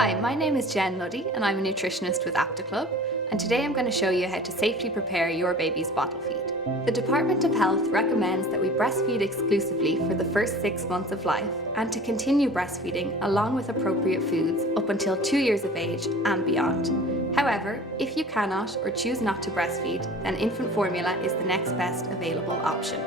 Hi, my name is Jen Luddy and I'm a nutritionist with Aptaclub, and today I'm going to show you how to safely prepare your baby's bottle feed. The Department of Health recommends that we breastfeed exclusively for the first 6 months of life and to continue breastfeeding along with appropriate foods up until 2 years of age and beyond. However, if you cannot or choose not to breastfeed, then infant formula is the next best available option.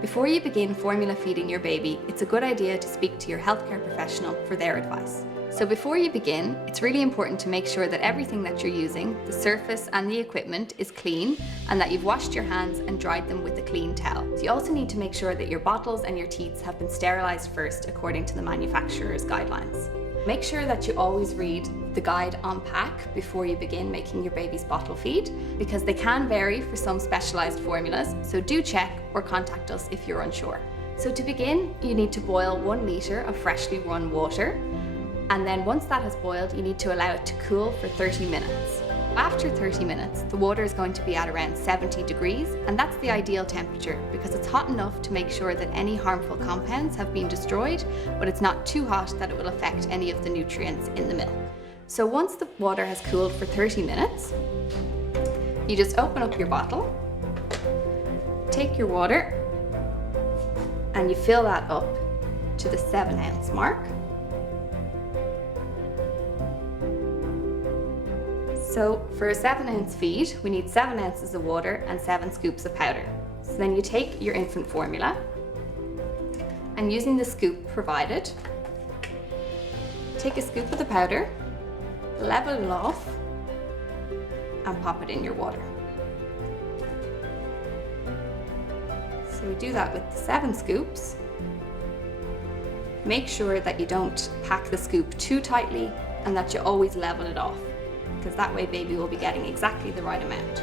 Before you begin formula feeding your baby, it's a good idea to speak to your healthcare professional for their advice. So before you begin, it's really important to make sure that everything that you're using, the surface and the equipment, is clean and that you've washed your hands and dried them with a clean towel. So you also need to make sure that your bottles and your teats have been sterilized first according to the manufacturer's guidelines. Make sure that you always read the guide on pack before you begin making your baby's bottle feed, because they can vary for some specialized formulas, so do check or contact us if you're unsure. So to begin, you need to boil 1 litre of freshly run water, and then once that has boiled, you need to allow it to cool for 30 minutes. After 30 minutes, the water is going to be at around 70 degrees, and that's the ideal temperature because it's hot enough to make sure that any harmful compounds have been destroyed, but it's not too hot that it will affect any of the nutrients in the milk. So once the water has cooled for 30 minutes, you just open up your bottle, take your water, and you fill that up to the 7-ounce mark. So for a 7-ounce feed, we need 7 ounces of water and 7 scoops of powder. So then you take your infant formula and, using the scoop provided, take a scoop of the powder, level it off and pop it in your water. So we do that with the 7 scoops. Make sure that you don't pack the scoop too tightly and that you always level it off, because that way baby will be getting exactly the right amount.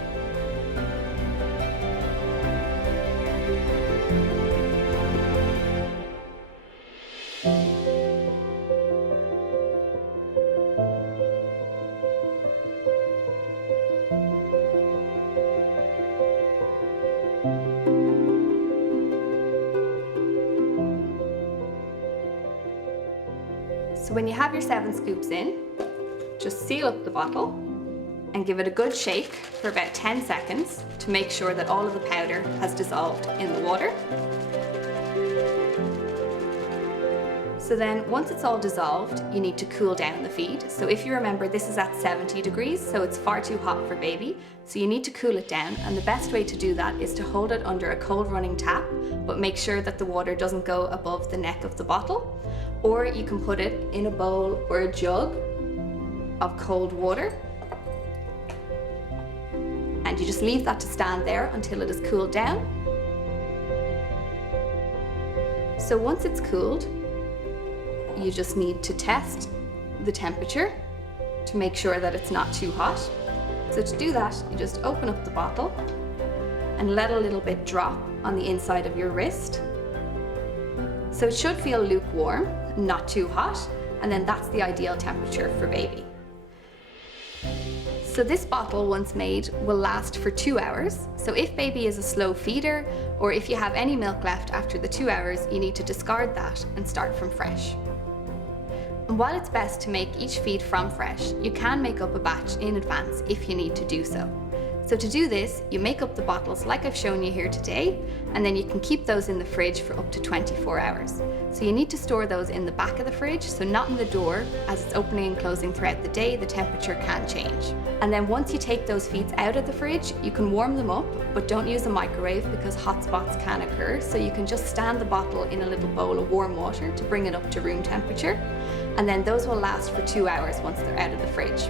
So when you have your 7 scoops in, just seal up the bottle and give it a good shake for about 10 seconds to make sure that all of the powder has dissolved in the water. So then once it's all dissolved, you need to cool down the feed. So if you remember, this is at 70 degrees, so it's far too hot for baby. So you need to cool it down, and the best way to do that is to hold it under a cold running tap, but make sure that the water doesn't go above the neck of the bottle. Or you can put it in a bowl or a jug of cold water, and you just leave that to stand there until it has cooled down. So once it's cooled, you just need to test the temperature to make sure that it's not too hot. So to do that, you just open up the bottle and let a little bit drop on the inside of your wrist. So it should feel lukewarm, not too hot, and then that's the ideal temperature for baby. So this bottle, once made, will last for 2 hours. So if baby is a slow feeder, or if you have any milk left after the 2 hours, you need to discard that and start from fresh. And while it's best to make each feed from fresh, you can make up a batch in advance if you need to do so. So to do this, you make up the bottles like I've shown you here today, and then you can keep those in the fridge for up to 24 hours. So you need to store those in the back of the fridge, so not in the door, as it's opening and closing throughout the day, the temperature can change. And then once you take those feeds out of the fridge, you can warm them up, but don't use a microwave because hot spots can occur. So you can just stand the bottle in a little bowl of warm water to bring it up to room temperature. And then those will last for 2 hours once they're out of the fridge.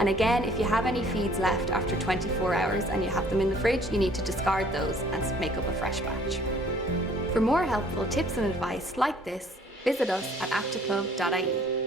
And again, if you have any feeds left after 24 hours and you have them in the fridge, you need to discard those and make up a fresh batch. For more helpful tips and advice like this, visit us at aptaclub.ie.